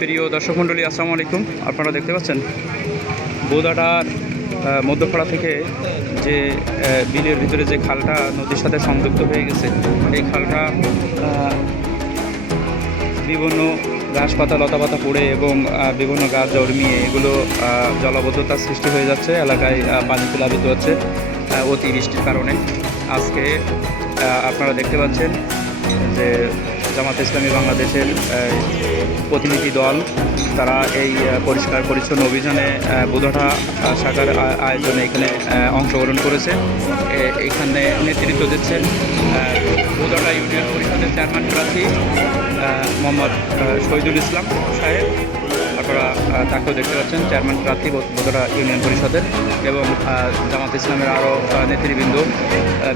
প্রিয় দর্শক মণ্ডলী, আসসালামু আলাইকুম। আপনারা দেখতে পাচ্ছেন বৌদাটার মধ্যপাড়া থেকে যে বিলের ভিতরে যে খালটা নদীর সাথে সংযুক্ত হয়ে গেছে, এই খালটা বিভিন্ন গাছপাতা লতাপাতা পড়ে এবং বিভিন্ন গাছ জন্মিয়ে এগুলো জলাবদ্ধতার সৃষ্টি হয়ে যাচ্ছে। এলাকায় পানি প্লাবিত হচ্ছে অতিবৃষ্টির কারণে। আজকে আপনারা দেখতে পাচ্ছেন যে জামাত ইসলামী বাংলাদেশের প্রতিনিধি দল তারা এই পরিষ্কার পরিচ্ছন্ন অভিযানে বোদাটা শাখার আয়োজনে এখানে অংশগ্রহণ করেছে। এখানে নেতৃত্ব দিচ্ছেন বোদাটা ইউনিয়ন পরিষদের চেয়ারম্যান প্রার্থী মোহাম্মদ শহীদুল ইসলাম সাহেব। আপনারা তাকেও দেখতে পাচ্ছেন, চেয়ারম্যান প্রার্থী বোদাটা ইউনিয়ন পরিষদের, এবং জামাত ইসলামের আরও নেতৃবৃন্দ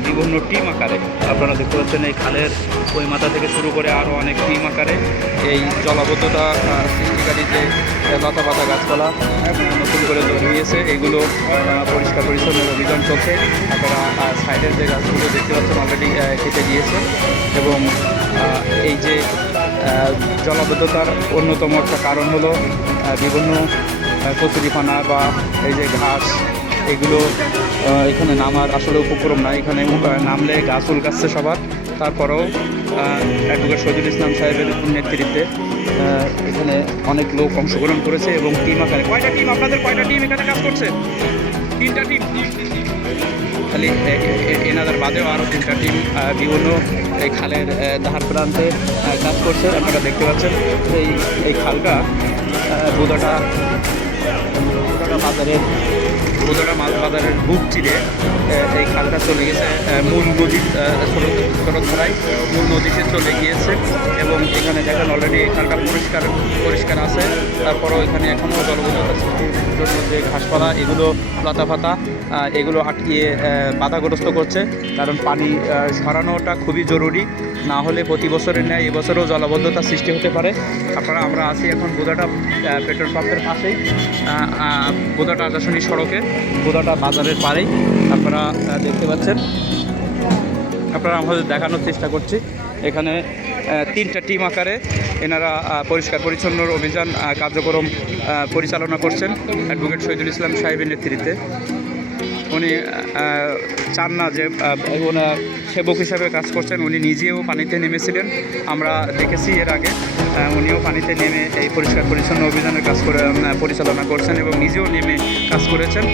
বিভিন্ন টিম আকারে আপনারা দেখতে পাচ্ছেন। এই খালের ওই মাথা থেকে শুরু করে আরও অনেক টিম আকারে এই জলাবদ্ধতা সৃষ্টিকারী যে লতাপাতা গাছপালা নতুন করে জন্মিয়েছে এগুলো পরিষ্কার পরিচ্ছন্ন অভিযান চলছে। আপনারা সাইডের যে গাছগুলো দেখতে পাচ্ছেন অলরেডি কেটে দিয়েছে, এবং এই যে জলাবদ্ধতার অন্যতম একটা কারণ হলো বিভিন্ন কচুরিপানা বা এই যে ঘাস, এগুলো এখানে নামার আসলে উপক্রম না। এখানে নামলে গাছ উল্কাচ্ছে সবার। তারপরেও অ্যাডভোকেট শহীদুল ইসলাম সাহেবের নেতৃত্বে এখানে অনেক লোক অংশগ্রহণ করেছে এবং টিম আকারে। কয়টা টিম আপনাদের, কয়টা টিম এখানে কাজ করছে? 3টা টিম, খালি এনাদের বাদেও আরও 3টা টিম বিভিন্ন এই খালের ধার প্রান্তে কাজ করছে। আপনারা দেখতে পাচ্ছেন এই খালটা বোদাটা মাছ বাজারের বুক চিরে এই খালটা চলে গেছে মূল নদীর স্রোতধারায়, মূল নদীতে চলে গিয়েছে। এবং এখানে দেখেন অলরেডি এই খালটা পরিষ্কার আছে। তারপরেও এখানে এখনও জলবদ্ধতা সৃষ্টির জন্য যে ঘাসপালা, এগুলো লতাপাতা এগুলো আটকিয়ে বাধাগ্রস্ত করছে। কারণ পানি সরানোটা খুবই জরুরি, না হলে প্রতি বছরের ন্যায় এবছরও জলাবদ্ধতা সৃষ্টি হতে পারে। আমরা আছি এখন বোদাটা পেট্রোল পাম্পের পাশেই, বোদাটা আকাশনী সড়কে, বোদাটা বাজারের পাড়েই আপনারা দেখতে পাচ্ছেন। আপনারা আমাদের দেখানোর চেষ্টা করছি। এখানে 3টা টিম আকারে এনারা পরিষ্কার পরিচ্ছন্ন অভিযান কার্যক্রম পরিচালনা করছেন অ্যাডভোকেট শহীদুল ইসলাম সাহেবের নেতৃত্বে। উনি চান না যে সেবক হিসাবে কাজ করছেন, উনি নিজেও পানিতে নেমেছিলেন, আমরা দেখেছি এর আগে। উনিও পানিতে নেমে এই পরিষ্কার পরিচ্ছন্ন অভিযানের কাজ করে পরিচালনা করছেন এবং নিজেও নেমে কাজ করেছেন।